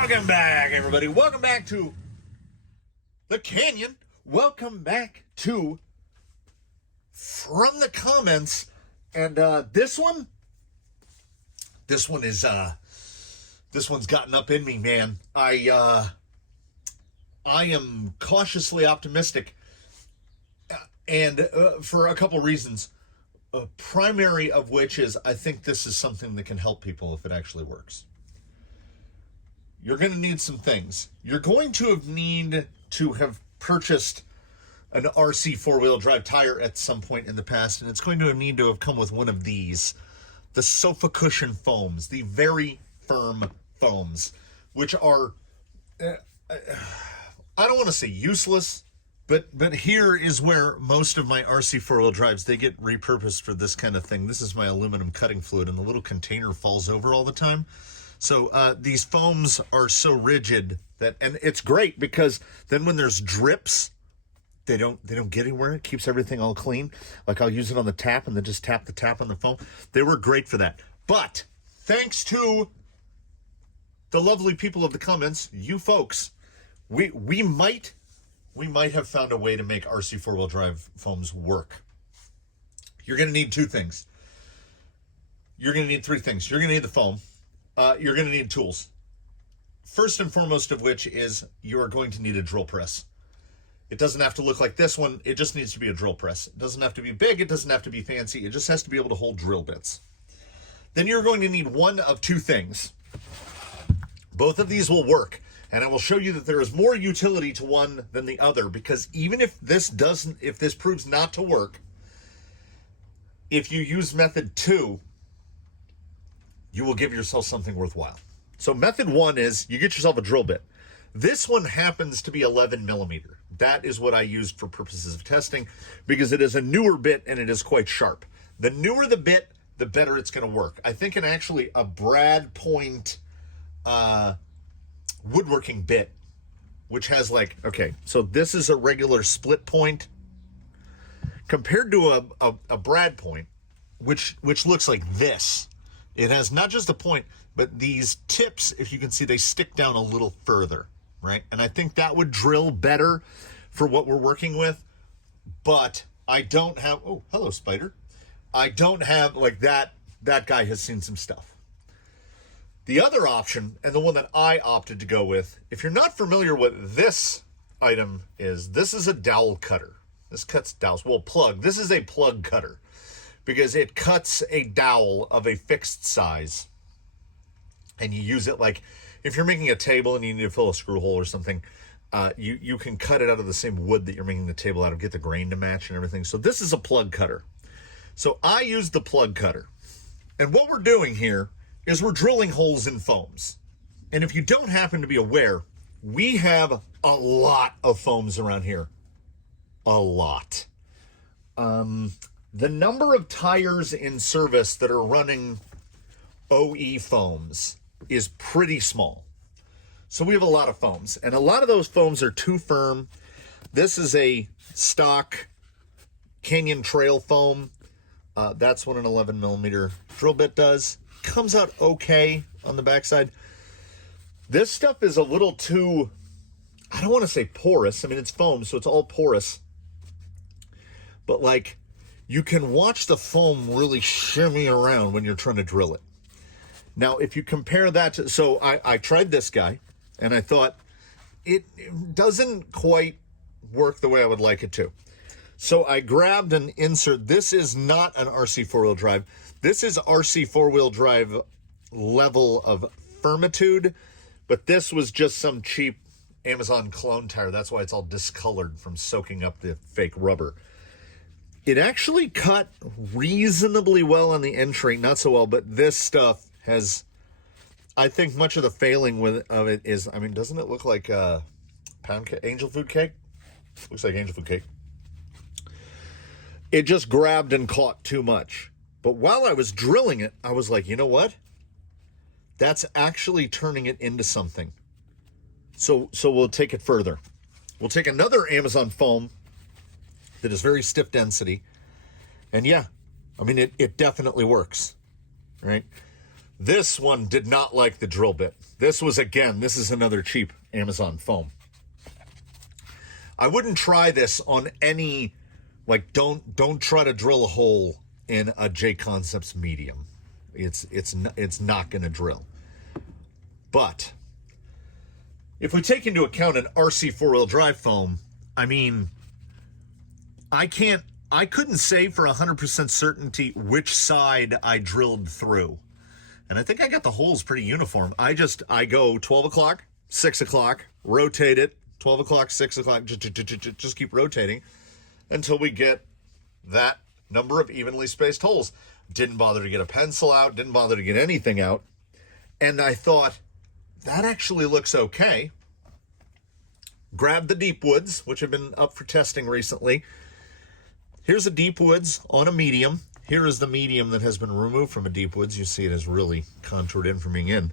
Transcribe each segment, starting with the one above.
Welcome back, everybody. Welcome back to the Canyon. Welcome back to From the Comments. And this one's gotten up in me, man. I am cautiously optimistic, and for a couple reasons. Primary of which is I think this is something that can help people if it actually works. You're going to need some things. You're going to need to have purchased an RC four-wheel drive tire at some point in the past, and it's going to need to have come with one of these, the sofa cushion foams, the very firm foams, which are, I don't want to say useless, but here is where most of my RC four-wheel drives, they get repurposed for this kind of thing. This is my aluminum cutting fluid, and the little container falls over all the time. So these foams are so rigid that, and it's great because then when there's drips, they don't get anywhere. It keeps everything all clean. Like I'll use it on the tap and then just tap the tap on the foam. They work great for that. But thanks to the lovely people of the comments, you folks, we might have found a way to make RC four-wheel drive foams work. You're going to need two things. You're going to need three things. You're going to need the foam. You're going to need tools. First and foremost of which is you are going to need a drill press. It doesn't have to look like this one. It just needs to be a drill press. It doesn't have to be big. It doesn't have to be fancy. It just has to be able to hold drill bits. Then you're going to need one of two things. Both of these will work. And I will show you that there is more utility to one than the other, because even if this proves not to work, if you use method 2, you will give yourself something worthwhile. So method 1 is you get yourself a drill bit. This one happens to be 11 millimeter. That is what I used for purposes of testing because it is a newer bit and it is quite sharp. The newer the bit, the better it's going to work. I think in actually a brad point woodworking bit, which has like, okay, so this is a regular split point compared to a brad point, which looks like this. It has not just a point, but these tips, if you can see, they stick down a little further, right? And I think that would drill better for what we're working with, but I don't have, oh, hello, spider. I don't have, like that guy has seen some stuff. The other option, and the one that I opted to go with, if you're not familiar with this item is, this is a dowel cutter. This cuts dowels, well, plug. This is a plug cutter, because it cuts a dowel of a fixed size, and you use it like if you're making a table and you need to fill a screw hole or something, you can cut it out of the same wood that you're making the table out of, get the grain to match and everything. So this is a plug cutter. So I use the plug cutter, and what we're doing here is we're drilling holes in foams. And if you don't happen to be aware, we have a lot of foams around here. A lot. The number of tires in service that are running OE foams is pretty small. So we have a lot of foams, and a lot of those foams are too firm. This is a stock Canyon Trail foam. That's what an 11 millimeter drill bit does. Comes out okay on the backside. This stuff is a little too, I don't want to say porous. I mean, it's foam, so it's all porous. But like, you can watch the foam really shimmy around when you're trying to drill it. Now, if you compare that to, so I tried this guy, and I thought it doesn't quite work the way I would like it to. So I grabbed an insert. This is not an RC four-wheel drive. This is RC four-wheel drive level of firmitude, but this was just some cheap Amazon clone tire. That's why it's all discolored from soaking up the fake rubber. It actually cut reasonably well on the entry, not so well, but this stuff has, I think much of the failing of it is, I mean, doesn't it look like angel food cake? Looks like angel food cake. It just grabbed and caught too much. But while I was drilling it, I was like, you know what? That's actually turning it into something. So we'll take it further. We'll take another Amazon foam that is very stiff density. And yeah, I mean, it definitely works, right? This one did not like the drill bit. This was, again, this is another cheap Amazon foam. I wouldn't try this on any, like, don't try to drill a hole in a J Concepts medium. It's not going to drill. But if we take into account an RC four-wheel drive foam, I mean, I couldn't say for 100% certainty which side I drilled through. And I think I got the holes pretty uniform. I go 12 o'clock, 6 o'clock, rotate it, 12 o'clock, 6 o'clock, just keep rotating until we get that number of evenly spaced holes. Didn't bother to get a pencil out, didn't bother to get anything out. And I thought, that actually looks okay. Grabbed the deep woods, which have been up for testing recently. Here's a deep woods on a medium. Here is the medium that has been removed from a deep woods. You see it is really contoured in from being in.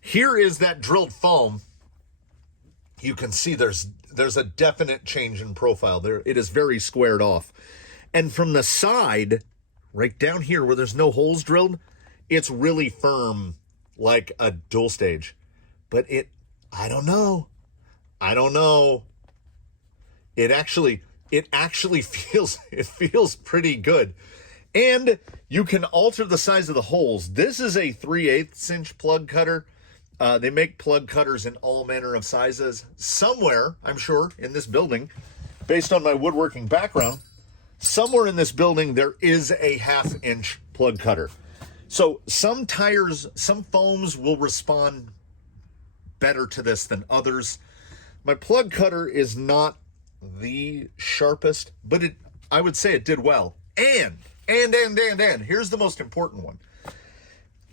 Here is that drilled foam. You can see there's a definite change in profile there. It is very squared off. And from the side, right down here where there's no holes drilled, it's really firm like a dual stage. But I don't know. It actually feels pretty good. And you can alter the size of the holes. This is a 3/8 inch plug cutter. They make plug cutters in all manner of sizes. Somewhere, I'm sure, in this building, based on my woodworking background, somewhere in this building there is a 1/2 inch plug cutter. So some tires, some foams will respond better to this than others. My plug cutter is not the sharpest, but I would say it did well. And here's the most important one.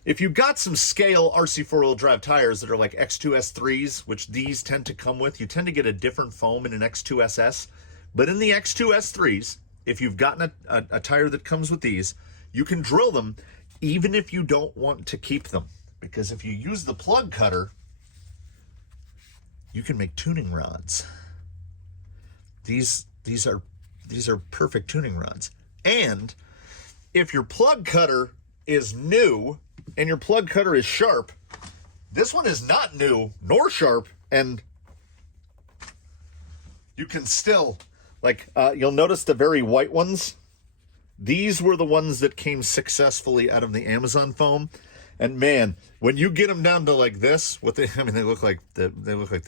If you've got some scale RC four-wheel drive tires that are like X2S3s, which these tend to come with, you tend to get a different foam in an X2SS. But in the X2S3s, if you've gotten a tire that comes with these, you can drill them even if you don't want to keep them. Because if you use the plug cutter, you can make tuning rods. These are perfect tuning rods. And if your plug cutter is new and your plug cutter is sharp, this one is not new nor sharp, and you can still, like, you'll notice the very white ones. These were the ones that came successfully out of the Amazon foam. And man, when you get them down to like this, they look like the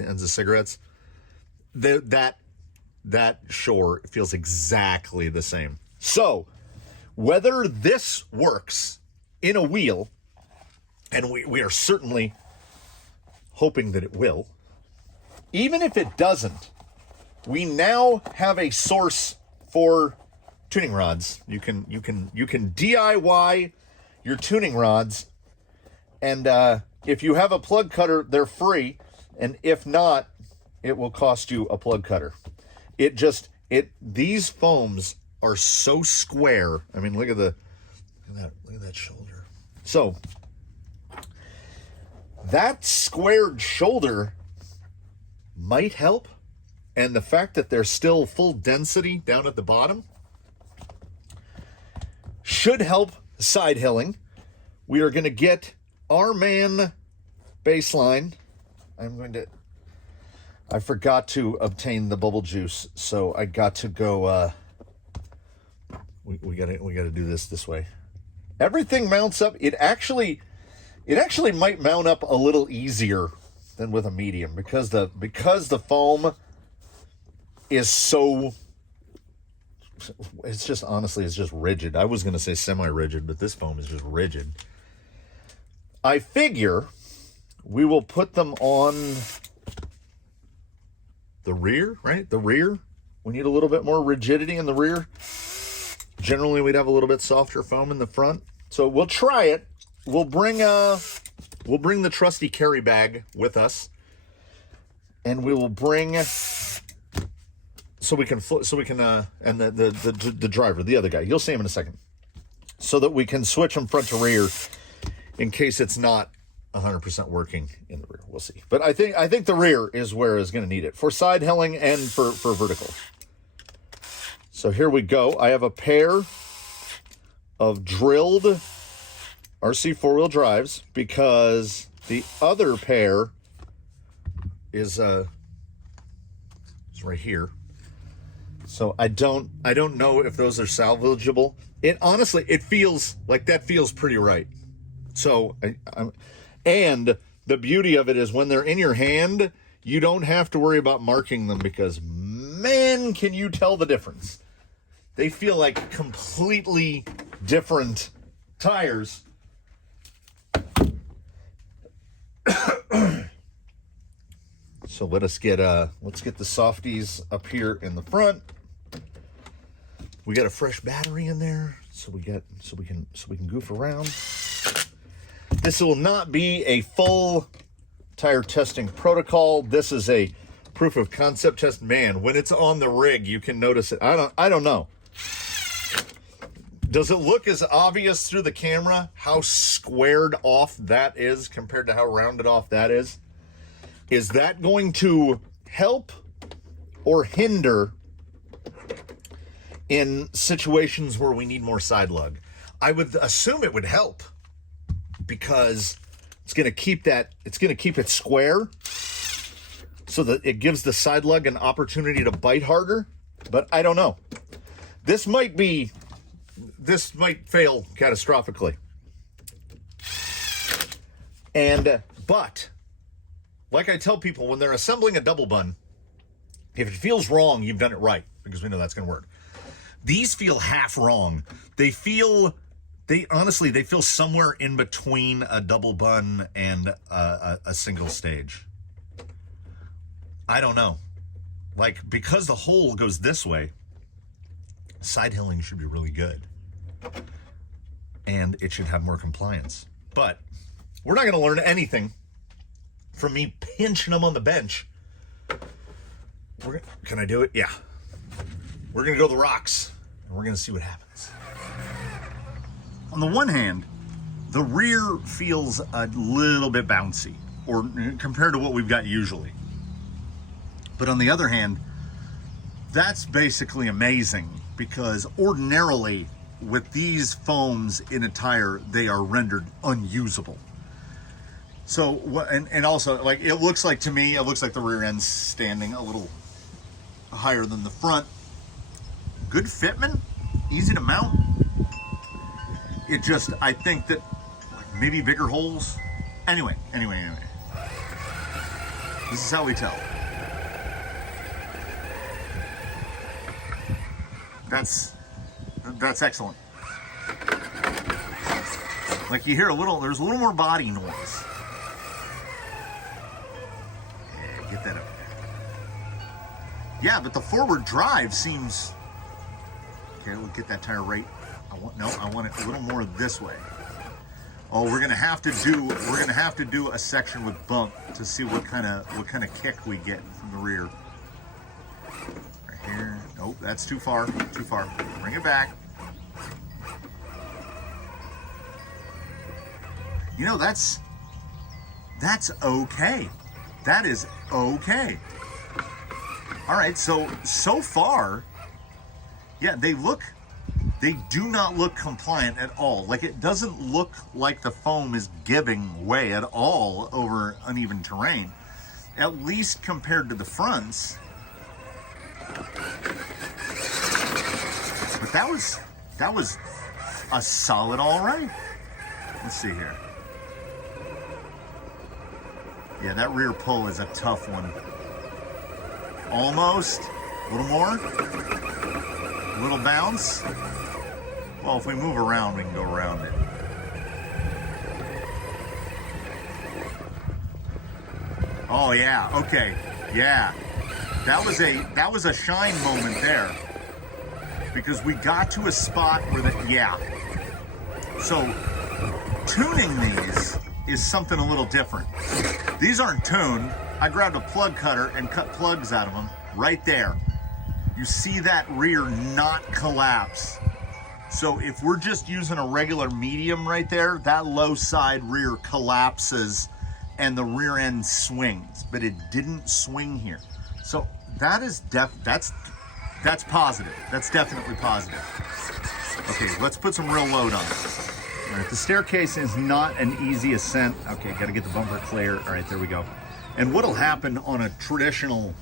ends of cigarettes. That shore feels exactly the same. So whether this works in a wheel, and we are certainly hoping that it will, even if it doesn't, we now have a source for tuning rods. You can DIY your tuning rods, and if you have a plug cutter, they're free, and if not, it will cost you a plug cutter. These foams are so square. I mean, look at that shoulder. So that squared shoulder might help, and the fact that they're still full density down at the bottom should help side hilling. We are going to get our man baseline. I forgot to obtain the bubble juice, so I got to go. We got to do this way. Everything mounts up. It actually might mount up a little easier than with a medium because the foam is so. It's just rigid. I was going to say semi-rigid, but this foam is just rigid. I figure we will put them on the rear, right? The rear. We need a little bit more rigidity in the rear. Generally, we'd have a little bit softer foam in the front. So we'll try it. We'll bring the trusty carry bag with us, and we will bring and the driver, the other guy. You'll see him in a second, so that we can switch them front to rear in case it's not 100% working in the rear. We'll see. But I think the rear is where is going to need it for side hilling and for vertical. So here we go. I have a pair of drilled RC four-wheel drives, because the other pair is right here. So I don't know if those are salvageable. It honestly, it feels like that feels pretty right. So and the beauty of it is when they're in your hand, you don't have to worry about marking them, because man, can you tell the difference. They feel like completely different tires. So let's get the softies up here in the front. We got a fresh battery in there, so we can goof around. This will not be a full tire testing protocol. This is a proof of concept test. Man, when it's on the rig, you can notice it. I don't know. Does it look as obvious through the camera how squared off that is compared to how rounded off that is? Is that going to help or hinder in situations where we need more side lug? I would assume it would help, because it's going to keep it square so that it gives the side lug an opportunity to bite harder. But I don't know. This might fail catastrophically. But like I tell people when they're assembling a double bun, if it feels wrong, you've done it right, because we know that's going to work. These feel half wrong. They feel somewhere in between a double bun and a single stage. I don't know. Like, because the hole goes this way, side hilling should be really good. And it should have more compliance. But we're not going to learn anything from me pinching them on the bench. Can I do it? Yeah. We're going to go to the rocks, and we're going to see what happens. On the one hand, the rear feels a little bit bouncy, or compared to what we've got usually. But on the other hand, that's basically amazing, because ordinarily with these foams in a tire, they are rendered unusable. So, and also, like, it looks like the rear end's standing a little higher than the front. Good fitment, easy to mount. It just, I think that maybe bigger holes. Anyway. This is how we tell. That's excellent. Like, you hear there's a little more body noise. Yeah, get that up there. Yeah, but the forward drive seems, okay, we'll get that tire right. I want it a little more this way. Oh, we're gonna have to do a section with bump to see what kind of kick we get from the rear. Right here. Nope, that's too far. Bring it back. You know, that's okay. That is okay. All right, so far, yeah, they do not look compliant at all. Like, it doesn't look like the foam is giving way at all over uneven terrain, at least compared to the fronts. But that was a solid all right. Let's see here. Yeah, that rear pull is a tough one. Almost. A little more. A little bounce. Well, if we move around, we can go around it. Oh yeah, okay. Yeah. That was a shine moment there. Because we got to a spot where So tuning these is something a little different. These aren't tuned. I grabbed a plug cutter and cut plugs out of them right there. You see that rear not collapse. So if we're just using a regular medium right there, that low side rear collapses and the rear end swings, but it didn't swing here. So that is that's positive. That's definitely positive. Okay, let's put some real load on it. All right, the staircase is not an easy ascent. Okay, got to get the bumper clear. All right, there we go. And what'll happen on a traditional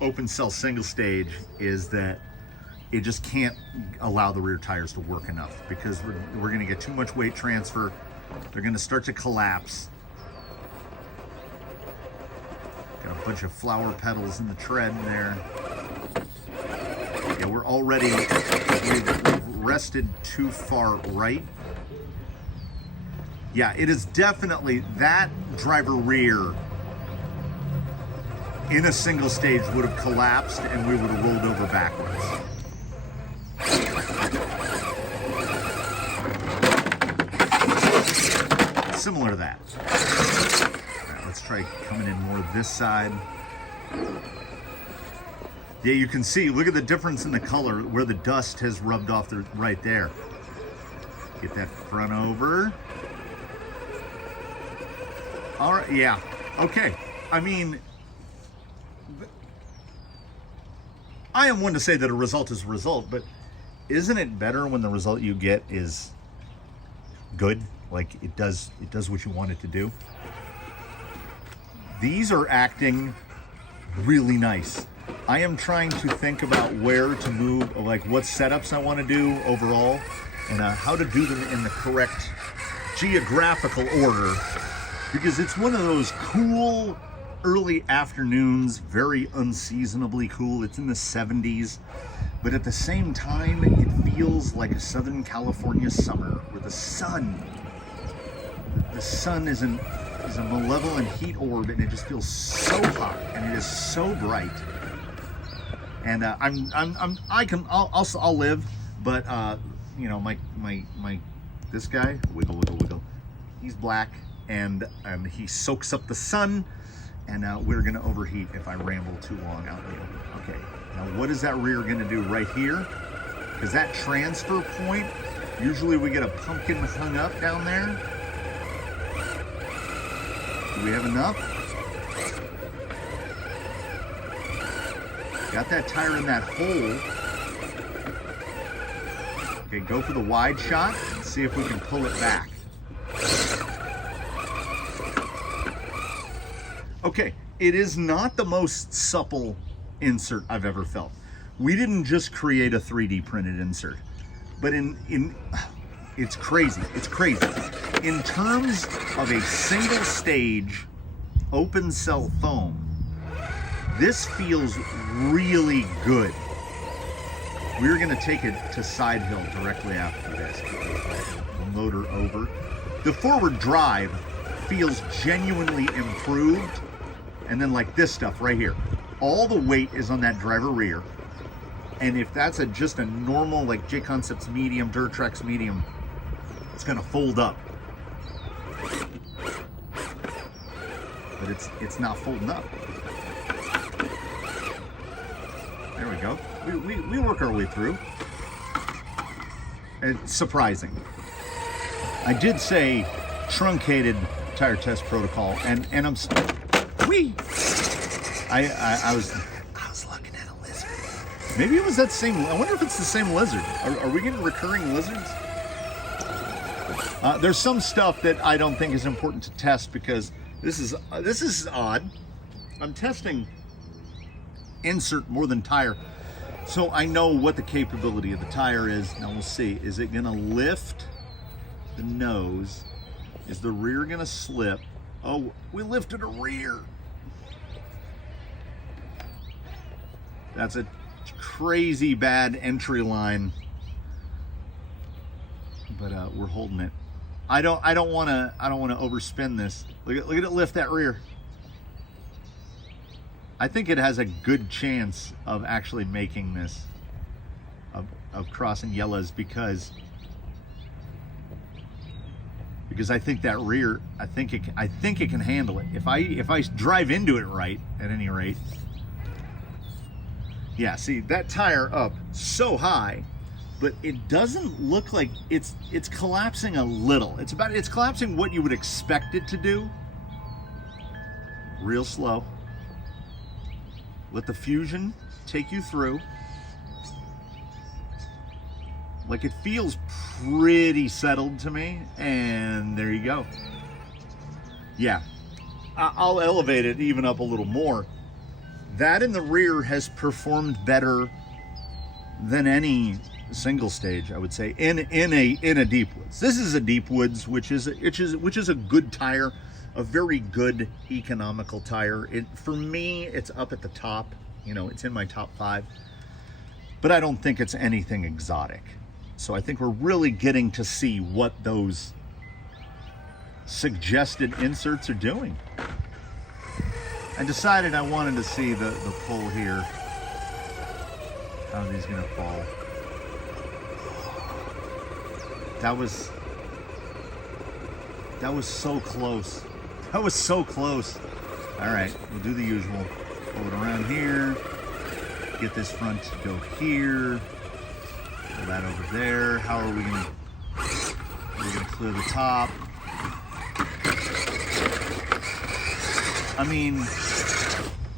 open cell single stage is that it just can't allow the rear tires to work enough because we're going to get too much weight transfer. They're going to start to collapse. Got a bunch of flower petals in the tread in there. Yeah, we're already, we've rested too far right. Yeah, it is definitely, that driver rear in a single stage would have collapsed and we would have rolled over backwards. Similar to that. All right, let's try coming in more this side. Yeah, you can see, look at the difference in the color where the dust has rubbed off right there. Get that front over. All right, yeah, okay. I mean, I am one to say that a result is a result, but isn't it better when the result you get is good? Like it does what you want it to do? These are acting really nice. I am trying to think about where to move, like what setups I want to do overall, and how to do them in the correct geographical order, because it's one of those cool early afternoons, very unseasonably cool. It's in the 70s, but at the same time, it feels like a Southern California summer where the sun is a malevolent heat orb, and it just feels so hot, and it is so bright. And I'll live, but you know, my this guy, wiggle, wiggle, wiggle. He's black, and he soaks up the sun, and we're gonna overheat if I ramble too long out here. Okay, now what is that rear gonna do right here? Because that transfer point, usually we get a pumpkin hung up down there. Do we have enough? Got that tire in that hole. Okay, go for the wide shot and see if we can pull it back. Okay, it is not the most supple insert I've ever felt. We didn't just create a 3D printed insert, but it's crazy. It's crazy. In terms of a single stage open cell foam, this feels really good. We're gonna take it to side hill directly after this. We'll motor over. The forward drive feels genuinely improved. And then like this stuff right here, all the weight is on that driver rear. And if that's just a normal, like J-Concepts medium, Durtrex medium, it's gonna fold up. But it's not folding up. There we go. We work our way through. It's surprising. I did say truncated tire test protocol, and I'm I was looking at a lizard. Maybe it was that same. I wonder if it's the same lizard. Are we getting recurring lizards? There's some stuff that I don't think is important to test because this is odd. I'm testing insert more than tire, so I know what the capability of the tire is. Now we'll see. Is it gonna lift the nose? Is the rear gonna slip? Oh, we lifted a rear. That's a crazy bad entry line, but we're holding it. I don't want to overspin this. Look at it lift that rear. I think it has a good chance of actually making this, of crossing yellows, because I think that rear, I think it can handle it. If I drive into it right, at any rate. Yeah, see that tire up so high, but it doesn't look like it's collapsing a little. It's collapsing what you would expect it to do. Real slow. Let the fusion take you through. Like, it feels pretty settled to me, and there you go. Yeah, I'll elevate it even up a little more. That in the rear has performed better than any single stage, I would say, in a deep woods. This is a deep woods, which is a good tire, a very good economical tire. For me, it's up at the top. You know, it's in my top 5, but I don't think it's anything exotic. So I think we're really getting to see what those suggested inserts are doing. I decided I wanted to see the pull here. How are these gonna fall? That was so close. That was so close. All right, we'll do the usual. Pull it around here. Get this front to go here. Pull that over there. How are we gonna? We're gonna clear the top. I mean,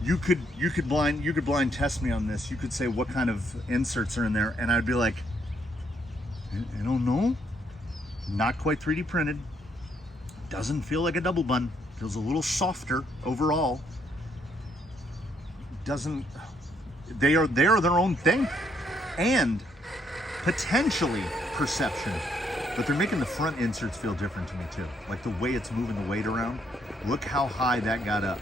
you could blind test me on this. You could say what kind of inserts are in there, and I'd be like, I don't know. Not quite 3D printed. Doesn't feel like a double bun. Feels a little softer overall. They are their own thing, and potentially perception, but they're making the front inserts feel different to me too. Like the way it's moving the weight around. Look how high that got up.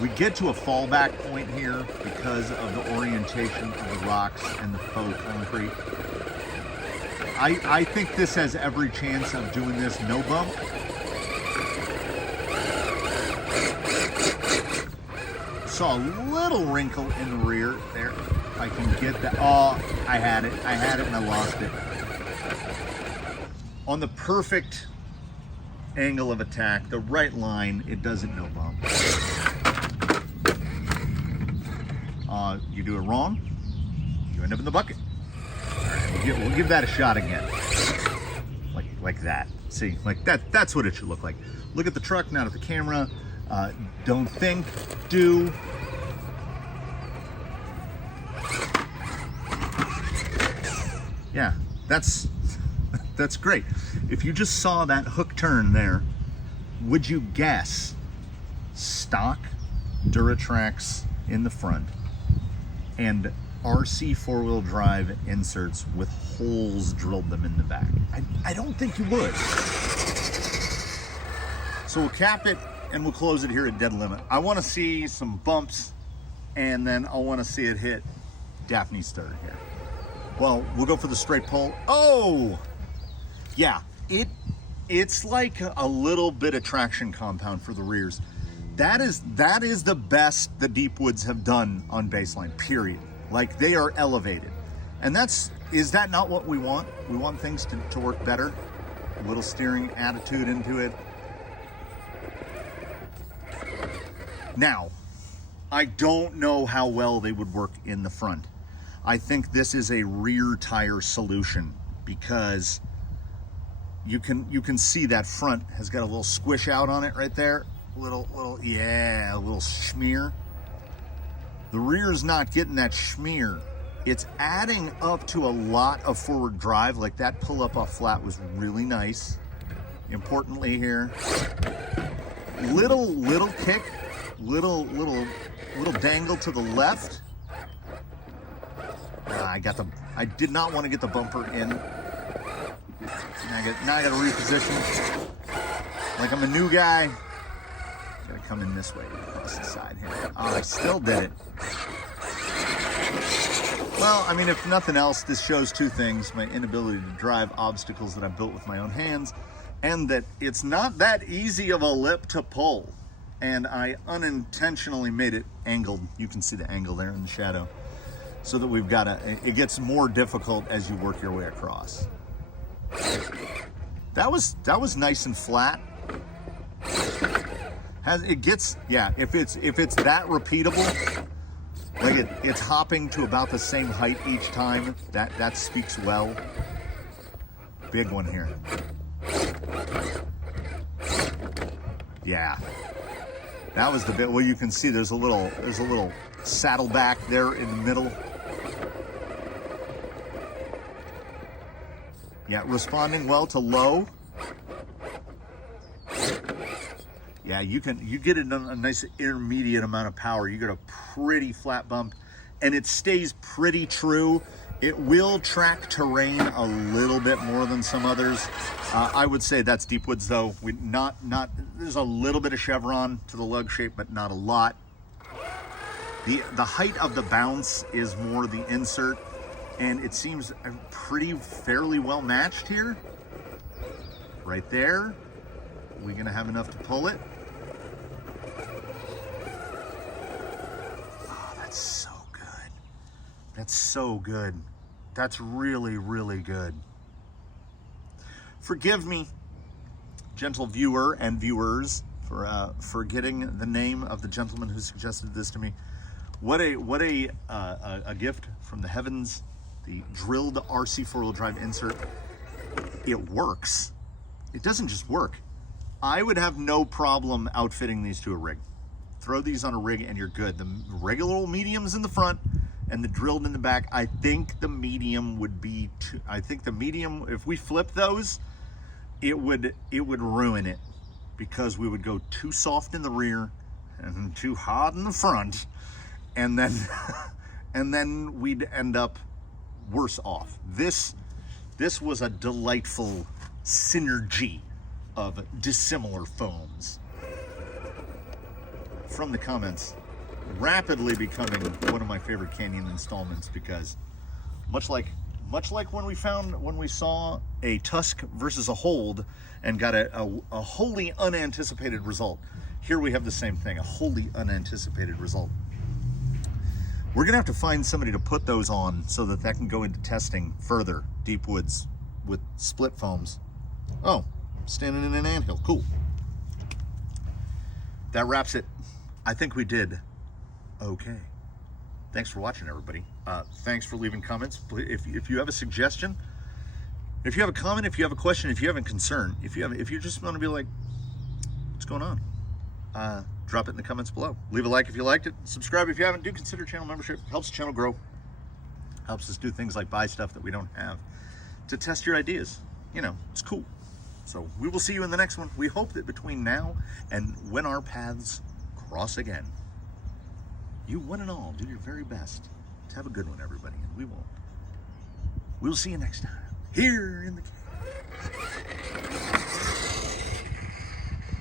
We get to a fallback point here because of the orientation of the rocks and the faux concrete. I think this has every chance of doing this no bump. Saw a little wrinkle in the rear there. If I can get that. Oh, I had it and I lost it. On the perfect angle of attack, the right line, it doesn't no bump. You do it wrong, you end up in the bucket. All right, we'll give that a shot again. Like that. See, like that. That's what it should look like. Look at the truck, not at the camera. Don't think, do. Yeah, that's great. If you just saw that hook turn there, would you guess stock Duratrax in the front and RC four-wheel drive inserts with holes drilled them in the back? I don't think you would. So we'll cap it and we'll close it here at dead limit. I want to see some bumps, and then I want to see it hit Daphne stir here. Well, we'll go for the straight pull. Oh, yeah, it's like a little bit of traction compound for the rears. That is the best the deep woods have done on baseline, period. Like, they are elevated. And is that not what we want? We want things to work better. A little steering attitude into it. Now, I don't know how well they would work in the front. I think this is a rear tire solution because you can see that front has got a little squish out on it right there. A little schmear. The rear's not getting that schmear. It's adding up to a lot of forward drive. Like that pull up off flat was really nice. Importantly here, little kick, little dangle to the left. I did not want to get the bumper in. Now I got to reposition. Like I'm a new guy. Gotta come in this way across the side here. Oh, I still did it. Well, I mean, if nothing else, this shows two things: my inability to drive obstacles that I built with my own hands, and that it's not that easy of a lip to pull. And I unintentionally made it angled. You can see the angle there in the shadow. So that we've got it gets more difficult as you work your way across. That was nice and flat. If it's that repeatable, like it's hopping to about the same height each time, that speaks well. Big one here. Yeah. That was the bit where you can see there's a little saddleback there in the middle. Yeah, responding well to low. Yeah, you get a nice intermediate amount of power. You get a pretty flat bump, and it stays pretty true. It will track terrain a little bit more than some others. I would say that's deep woods though. There's a little bit of chevron to the lug shape, but not a lot. The height of the bounce is more the insert, and it seems fairly well matched here. Right there. We're gonna have enough to pull it. Oh, that's so good. That's so good. That's really, really good. Forgive me, gentle viewer and viewers, for forgetting the name of the gentleman who suggested this to me. What a gift from the heavens. The drilled RC four-wheel drive insert. It works. It doesn't just work. I would have no problem outfitting these to a rig. Throw these on a rig and you're good. The regular old mediums in the front and the drilled in the back. I think the medium would be I think the medium, if we flip those, it would ruin it, because we would go too soft in the rear and too hard in the front, and then and then we'd end up worse off. This was a delightful synergy of dissimilar foams. From the comments, rapidly becoming one of my favorite Canyon installments, because much like when we saw a tusk versus a hold and got a wholly unanticipated result, here we have the same thing, a wholly unanticipated result. We're gonna have to find somebody to put those on so that can go into testing further, deep woods with split foams. Oh, standing in an anthill, cool. That wraps it. I think we did okay. Thanks for watching, everybody. Thanks for leaving comments. If you have a suggestion, if you have a comment, if you have a question, if you have a concern, if you just want to be like, what's going on? Drop it in the comments below. Leave a like if you liked it. Subscribe if you haven't. Do consider channel membership. Helps the channel grow. Helps us do things like buy stuff that we don't have to test your ideas. You know, it's cool. So we will see you in the next one. We hope that between now and when our paths cross again, you one and all do your very best to have a good one, everybody. And we'll see you next time here in the